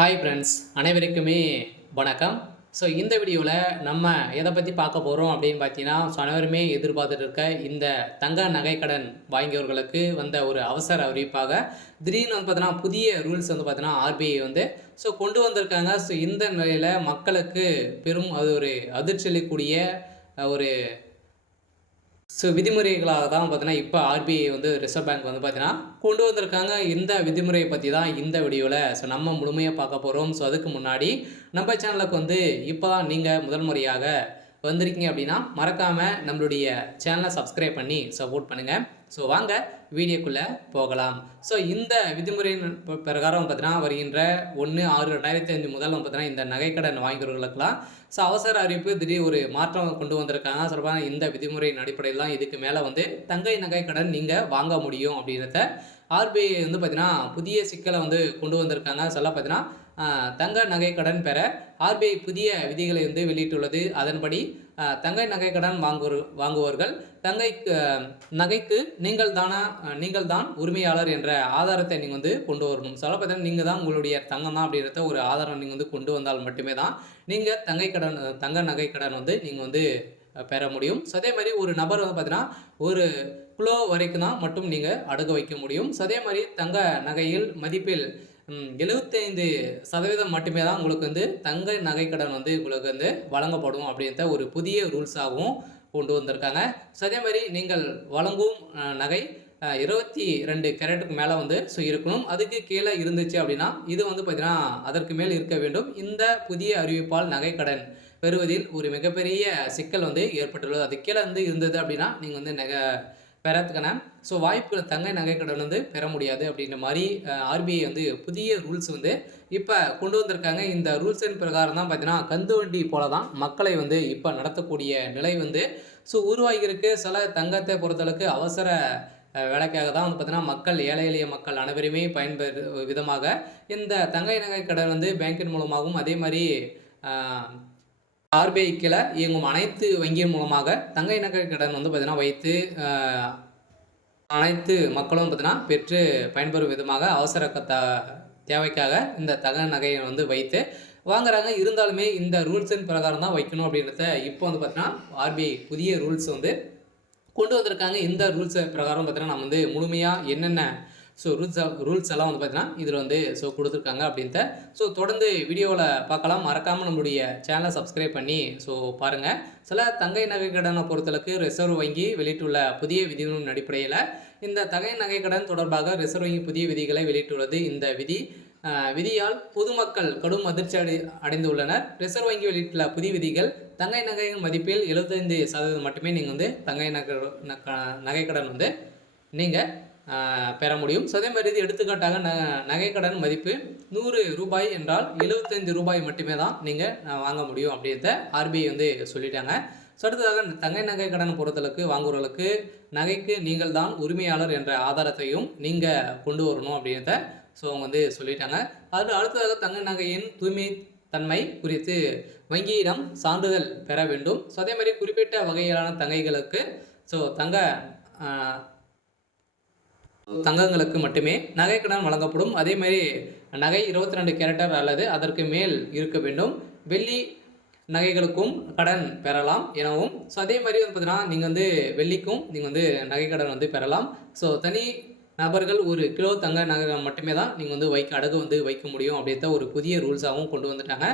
Hi friends, அனைவருக்குமே வணக்கம். So இந்த வீடியோவில் நம்ம எதை பற்றி பார்க்க போகிறோம் அப்படின்னு பார்த்தீங்கன்னா, அனைவருமே எதிர்பார்த்துட்டு இருக்க இந்த தங்க நகைக்கடன் வாங்கியவர்களுக்கு வந்த ஒரு அவசர அறிவிப்பாக திடீர்னு வந்து பார்த்தீங்கன்னா புதிய ரூல்ஸ் வந்து பார்த்தீங்கன்னா ஆர்பிஐ வந்து கொண்டு வந்திருக்காங்க. இந்த நிலையில் மக்களுக்கு பெரும் அது ஒரு அதிர்ச்சி அளிக்கக்கூடிய ஒரு விதிமுறைகளாக தான் பார்த்தீங்கன்னா, இப்போ ஆர்பிஐ வந்து ரிசர்வ் பேங்க் வந்து பார்த்தீங்கன்னா, கொண்டு வந்திருக்காங்க. இந்த விதிமுறையை பத்தி தான் இந்த வீடியோவில் நம்ம முழுமையா பார்க்க போறோம். அதுக்கு முன்னாடி நம்ம சேனலுக்கு வந்து இப்போ தான் நீங்க முதல் முறையாக வந்திருக்கீங்க அப்படின்னா, மறக்காம நம்மளுடைய சேனலை சப்ஸ்கிரைப் பண்ணி சப்போர்ட் பண்ணுங்க. வாங்க வீடியோக்குள்ள போகலாம். இந்த விதிமுறையின் பிரகாரம் பார்த்தீங்கன்னா, வருகின்ற 1/6/2005 முதல் பார்த்தீங்கன்னா, இந்த நகைக்கடன் வாங்கியவர்களுக்கெல்லாம் அவசர அறிவிப்பு திடீர் ஒரு மாற்றம் கொண்டு வந்திருக்காங்க. சொல்லப்போனா இந்த விதிமுறையின் அடிப்படையில் தான் இதுக்கு மேலே வந்து தங்க நகை கடன் நீங்கள் வாங்க முடியும் அப்படின்றத ஆர்பிஐ வந்து பார்த்தீங்கன்னா புதிய சிக்கலை வந்து கொண்டு வந்திருக்காங்க. பார்த்தீங்கன்னா தங்க நகை கடன் பெற ஆர்பிஐ புதிய விதிகளை வந்து வெளியிட்டுள்ளது. அதன்படி தங்க நகை கடன் வாங்குவோர்கள் நகைக்கு நீங்கள் தான் உரிமையாளர் என்ற ஆதாரத்தை நீங்கள் வந்து கொண்டு வரணும். பார்த்தீங்கன்னா நீங்கள் தான் உங்களுடைய தங்கம் தான் அப்படின்றத ஒரு ஆதாரம் நீங்கள் வந்து கொண்டு வந்தால் மட்டுமே தான் நீங்கள் தங்க நகை கடன் வந்து நீங்கள் வந்து பெற முடியும். அதே மாதிரி ஒரு நபர் வந்து பார்த்தீங்கன்னா ஒரு கிலோ வரைக்கும் தான் மட்டும் நீங்கள் அடகு வைக்க முடியும். அதே மாதிரி தங்க நகையில் மதிப்பில் 75% மட்டுமே தான் உங்களுக்கு வந்து தங்க நகைக்கடன் வந்து உங்களுக்கு வந்து வழங்கப்படும் அப்படின்ற ஒரு புதிய ரூல்ஸாகவும் கொண்டு வந்திருக்காங்க. அதே மாதிரி நீங்கள் வழங்கும் நகை 22 கேரட்டுக்கு மேலே வந்து இருக்கணும். அதுக்கு கீழே இருந்துச்சு அப்படின்னா இது வந்து பார்த்தீங்கன்னா அதற்கு மேல் இருக்க வேண்டும். இந்த புதிய அறிவிப்பால் நகைக்கடன் பெறுவதில் ஒரு மிகப்பெரிய சிக்கல் வந்து ஏற்பட்டுள்ளது. அது கீழே வந்து இருந்தது அப்படின்னா நீங்கள் வந்து பெறத்துக்கான வாய்ப்புகள் தங்க நகைக்கடன் வந்து பெற முடியாது அப்படின்ற மாதிரி ஆர்பிஐ வந்து புதிய ரூல்ஸ் வந்து இப்போ கொண்டு வந்திருக்காங்க. இந்த ரூல்ஸின் பிரகாரம் தான் பார்த்தீங்கன்னா கந்து வண்டி போல தான் மக்களை வந்து இப்போ நடத்தக்கூடிய நிலை வந்து உருவாகியிருக்கு. சில தங்கத்தை பொறுத்தளவுக்கு அவசர வேலைக்காக தான் வந்து பார்த்தீங்கன்னா மக்கள் ஏழை எளிய மக்கள் அனைவருமே பயன்பெறு விதமாக இந்த தங்க நகை கடன் வந்து பேங்கின் மூலமாகவும் அதே மாதிரி ஆர்பிஐ கீழே இயங்கும் அனைத்து வங்கியின் மூலமாக தங்க நகை கடன் வந்து பார்த்தீங்கன்னா வைத்து அனைத்து மக்களும் பார்த்தீங்கன்னா பெற்று பயன்பெறும் விதமாக அவசர தேவைக்காக இந்த தங்க நகையை வந்து வைத்து வாங்குறாங்க. இருந்தாலுமே இந்த ரூல்ஸின் பிரகாரம் தான் வைக்கணும் அப்படின்றத இப்போ வந்து பார்த்தீங்கன்னா ஆர்பிஐ புதிய ரூல்ஸ் வந்து கொண்டு வந்திருக்காங்க. இந்த ரூல்ஸ் பிரகாரம் பார்த்தீங்கன்னா நம்ம வந்து முழுமையாக என்னென்ன ரூல்ஸ் எல்லாம் வந்து பார்த்தீங்கன்னா இதில் வந்து கொடுத்துருக்காங்க அப்படின்ட்டு தொடர்ந்து வீடியோவில் பார்க்கலாம். மறக்காமல் நம்மளுடைய சேனலை சப்ஸ்கிரைப் பண்ணி பாருங்கள். சில தங்கை நகை கடனை பொறுத்தளவுக்கு ரிசர்வ் வங்கி வெளியிட்டுள்ள புதிய விதிகளின் அடிப்படையில் இந்த தங்கை நகை கடன் தொடர்பாக ரிசர்வ் வங்கி புதிய விதிகளை வெளியிட்டுள்ளது. இந்த விதியால் பொதுமக்கள் கடும் அதிர்ச்சி அடைந்துள்ளனர். ரிசர்வ் வங்கி வெளியிட்டுள்ள புதிய விதிகள் தங்கை நகையின் மதிப்பில் 75% மட்டுமே நீங்கள் வந்து தங்கை நகைக்கடன் வந்து நீங்கள் பெற முடியும். அதே மாதிரி இது எடுத்துக்காட்டாக நகைக்கடன் மதிப்பு 100 ரூபாய் என்றால் 75 ரூபாய் மட்டுமே தான் நீங்கள் வாங்க முடியும் அப்படின்றத ஆர்பிஐ வந்து சொல்லிட்டாங்க. அடுத்ததாக தங்கை நகை கடன் பொறுத்தளவுக்கு வாங்குவர்களுக்கு நகைக்கு நீங்கள் தான் உரிமையாளர் என்ற ஆதாரத்தையும் நீங்கள் கொண்டு வரணும் அப்படின்றத அவங்க வந்து சொல்லிட்டாங்க. அடுத்ததாக தங்க நகையின் தூய்மை தன்மை குறித்து வங்கியிடம் சான்றிதழ் பெற வேண்டும். அதே மாதிரி குறிப்பிட்ட வகையிலான தங்கைகளுக்கு தங்கங்களுக்கு மட்டுமே நகைக்கடன் வழங்கப்படும். அதேமாதிரி நகை 22 கேரட்டர் அல்லது அதற்கு மேல் இருக்க வேண்டும். வெள்ளி நகைகளுக்கும் கடன் பெறலாம் எனவும் அதே மாதிரி வந்து பார்த்தீங்கன்னா நீங்கள் வந்து வெள்ளிக்கும் நீங்கள் வந்து நகைக்கடன் வந்து பெறலாம். தனி நபர்கள் 1 கிலோ தங்க நகை மட்டுமே தான் நீங்கள் வந்து அடகு வந்து வைக்க முடியும் அப்படின்ற ஒரு புதிய ரூல்ஸாகவும் கொண்டு வந்துட்டாங்க.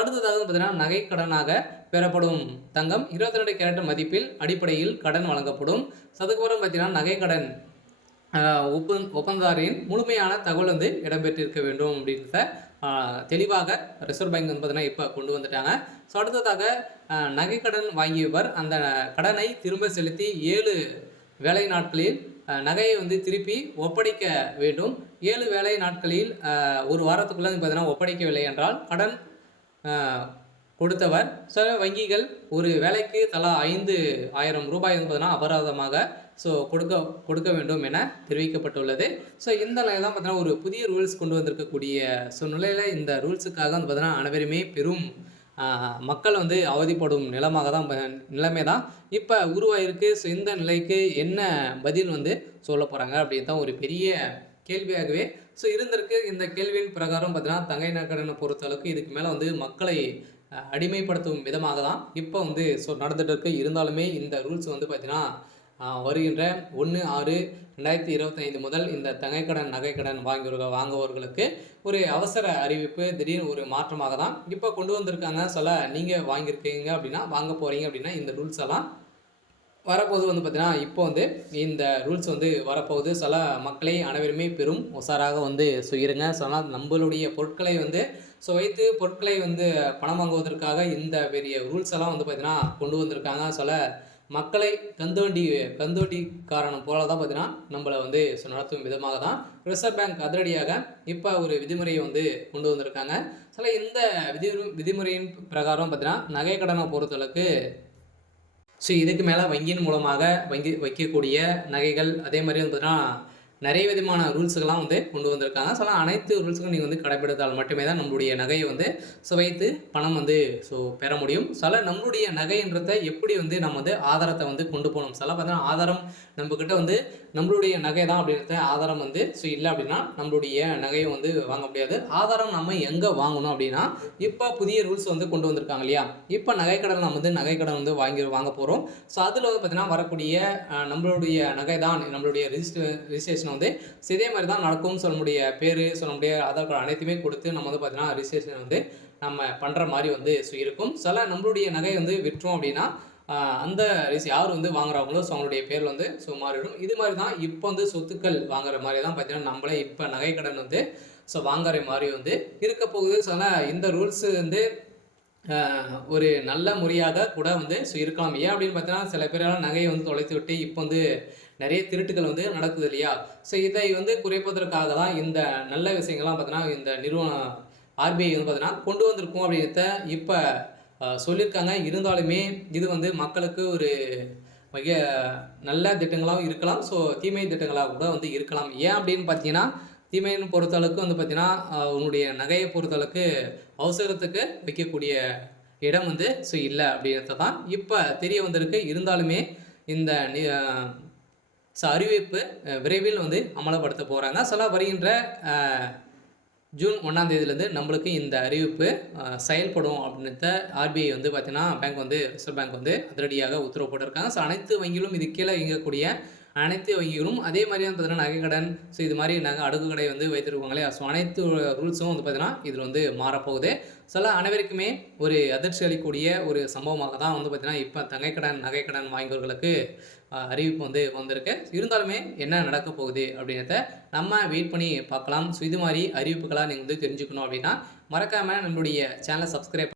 அடுத்ததாக பார்த்தீங்கன்னா நகைக்கடனாக பெறப்படும் தங்கம் 22 கேரட் மதிப்பில் அடிப்படையில் கடன் வழங்கப்படும். அதுக்கப்புறம் பார்த்தீங்கன்னா நகைக்கடன் ஒப்பந்ததாரின் முழுமையான தகவல் வந்து இடம்பெற்றிருக்க வேண்டும் அப்படின்றத தெளிவாக ரிசர்வ் பேங்க் வந்து பார்த்தீங்கன்னா இப்போ கொண்டு வந்துட்டாங்க. அடுத்ததாக நகைக்கடன் வாங்கியவர் அந்த கடனை திரும்ப செலுத்தி 7 வேலை நாட்களில் நகையை வந்து திருப்பி ஒப்படைக்க வேண்டும். 7 வேலை நாட்களில் ஒரு வாரத்துக்குள்ளே பார்த்தீங்கன்னா ஒப்படைக்கவில்லை என்றால் கடன் கொடுத்தவர் வங்கிகள் ஒரு வேலைக்கு தலா 5,000 ரூபாய் வந்து பார்த்தீங்கன்னா அபராதமாக கொடுக்க வேண்டும் என தெரிவிக்கப்பட்டுள்ளது. இந்த நிலையில் தான் பார்த்தீங்கன்னா ஒரு புதிய ரூல்ஸ் கொண்டு வந்திருக்கக்கூடிய நிலையில் இந்த ரூல்ஸுக்காக வந்து பார்த்தீங்கன்னா அனைவருமே பெரும் மக்கள் வந்து அவதிப்படும் நிலைமை தான் இப்போ உருவாயிருக்கு. இந்த நிலைக்கு என்ன பதில் வந்து சொல்ல போகிறாங்க அப்படின்னு தான் ஒரு பெரிய கேள்வியாகவே ஸோ இருந்திருக்கு. இந்த கேள்வியின் பிரகாரம் பார்த்தீங்கன்னா, தங்கை நகைக்கடன பொறுத்தளவுக்கு இதுக்கு மேல வந்து மக்களை அடிமைப்படுத்தும் விதமாக தான் இப்ப வந்து நடந்துட்டு இருக்கு. இருந்தாலுமே இந்த ரூல்ஸ் வந்து பார்த்தீங்கன்னா, வருகின்ற 1/6/2025 முதல் இந்த தங்கைக்கடன், நகைக்கடன் வாங்குபவர்களுக்கு ஒரு அவசர அறிவிப்பு, திடீர்னு ஒரு மாற்றமாக தான் இப்ப கொண்டு வந்திருக்காங்க. நீங்க வாங்கியிருக்கீங்க அப்படின்னா, வாங்க போறீங்க அப்படின்னா, இந்த ரூல்ஸ் எல்லாம் வரப்போது வந்து பார்த்தீங்கன்னா, இப்போ வந்து இந்த ரூல்ஸ் வந்து வரப்போகுது. மக்களை அனைவருமே பெரும் உஷாராக வந்து இருங்க. நம்பளுடைய பொருட்களை வந்து வைத்து பொருட்களை வந்து பணம் வாங்குவதற்காக இந்த பெரிய ரூல்ஸ் எல்லாம் வந்து பார்த்தீங்கன்னா, கொண்டு வந்திருக்காங்க. மக்களை கந்துவட்டிக்காரன் போல தான் பார்த்தீங்கன்னா, நம்மள வந்து நடத்தும் விதமாக தான் ரிசர்வ் பேங்க் அதிரடியாக இப்போ ஒரு விதிமுறையை வந்து கொண்டு வந்திருக்காங்க. இந்த விதிமுறையின் பிரகாரம் பார்த்தீங்கன்னா, நகை கடனை பொறுத்தளவுக்கு இதுக்கு மேல வங்கியின் மூலமாக வைக்கக்கூடிய நகைகள், அதே மாரி வந்து பார்த்தீங்கன்னா, நெறைய விதமான ரூல்ஸ்கள்லாம் வந்து கொண்டு வந்திருக்காங்க. அனைத்து ரூல்ஸ்களும் நீங்க வந்து கடைபிடித்தால் மட்டுமே தான் நம்மளுடைய நகையை வந்து வைத்து பணம் வந்து பெற முடியும். நம்மளுடைய நகைன்றத எப்படி வந்து நம்ம வந்து ஆதாரத்த வந்து கொண்டு போணும். பார்த்தீங்கன்னா, ஆதாரம் நம்மகிட்ட வந்து நம்மளுடைய நகை தான் அப்படின்றத ஆதாரம் வந்து இல்ல அப்படின்னா, நம்மளுடைய நகையை வந்து வாங்க முடியாது. ஆதாரம் நம்ம எங்க வாங்கணும் அப்படின்னா, இப்ப புதிய ரூல்ஸ் வந்து கொண்டு வந்திருக்காங்க இல்லையா? இப்ப நகைக்கடன் நம்ம வந்து நகைக்கடன் வந்து வாங்க போறோம். அதுல வந்து பார்த்தீங்கன்னா, வரக்கூடிய நம்மளுடைய நகை தான் நம்மளுடைய ரிஜிஸ்ட்ரேஷன் வந்து இதே மாரி தான் நடக்கும்னு நம்முடைய பேரு, நம்முடைய ஆதார் கார்டு அனைத்துமே கொடுத்து நம்ம வந்து பார்த்தீங்கன்னா, ரிஜிஸ்ட்ரேஷன் வந்து நம்ம பண்ற மாரி வந்து இருக்கும். நம்மளுடைய நகை வந்து விற்றோம் அப்படின்னா, அந்த யார் வந்து வாங்குறாங்களோ அவங்களுடைய பேர்ல வந்து மாறிடும். இது மாரி தான் இப்போ வந்து சொத்துக்கள் வாங்குற மாரி தான் பார்த்தீங்கன்னா, நம்மளே இப்ப நகைக்கடன் வந்து வாங்குற மாரி வந்து இருக்க போகுது. இந்த ரூல்ஸ் வந்து ஒரு நல்ல முறையாக கூட வந்து இருக்கலாம். ஏன் அப்படின்னு பார்த்தீங்கன்னா, சில பேரால நகையை வந்து தொலைத்துவிட்டு இப்போ வந்து நெறைய திருட்டுகள் வந்து நடக்குது இல்லையா? இதை வந்து குறைப்பதற்காக தான் இந்த நல்ல விஷயங்கள்லாம் பார்த்தீங்கன்னா, இந்த நிறுவனம் ஆர்பிஐ வந்து பார்த்தீங்கன்னா, கொண்டு வந்திருக்கும் அப்படின்றத இப்ப சொல்லியிருக்காங்க. இருந்தாலுமே இது வந்து மக்களுக்கு ஒரு மிக நல்ல திட்டங்களாகவும் இருக்கலாம். தீமை திட்டங்களாக கூட வந்து இருக்கலாம். ஏன் அப்படின்னு பார்த்தீங்கன்னா, தீமைன்னு பொறுத்தளவுக்கு வந்து பார்த்தீங்கன்னா, உன்னுடைய நகையை பொறுத்தளவுக்கு அவசரத்துக்கு வைக்கக்கூடிய இடம் வந்து இல்ல அப்படின்றத தான் இப்ப தெரிய வந்திருக்கு. இருந்தாலுமே இந்த அறிவிப்பு விரைவில் வந்து அமலப்படுத்த போறாங்க. வருகின்ற ஜூன் 1ஆம் தேதியிலேருந்து நம்மளுக்கு இந்த அறிவிப்பு செயல்படும் அப்படின்றத ஆர்பிஐ வந்து பார்த்தீங்கன்னா, பேங்க் வந்து ரிசர்வ் பேங்க் வந்து அதிரடியாக உத்தரவு போட்டிருக்காங்க. அனைத்து வங்கிகளும் இது கீழே இயங்கக்கூடிய அனைத்து வங்கிகளும் அதே மாதிரி வந்து பார்த்தீங்கன்னா, நகைக்கடன் இது மாதிரி அடுக்கு கடை வந்து வைத்திருப்பாங்க இல்லையா? அனைத்து ரூல்ஸும் வந்து பார்த்தீங்கன்னா, இதில் வந்து மாறப்போகுது. அனைவருக்குமே ஒரு அதிர்ச்சி அளிக்கக்கூடிய ஒரு சம்பவமாக தான் வந்து பார்த்தீங்கன்னா, இப்போ தங்கைக்கடன், நகைக்கடன் வாங்கியவர்களுக்கு அறிவிப்பு வந்து வந்திருக்கு. இருந்தாலுமே என்ன நடக்க போகுது அப்படின்றத நம்ம வெயிட் பண்ணி பார்க்கலாம். இது மாதிரி அறிவிப்புகளா நீங்க வந்து தெரிஞ்சுக்கணும் அப்படின்னா, மறக்காம நம்மளுடைய சேனலை சப்ஸ்கிரைப்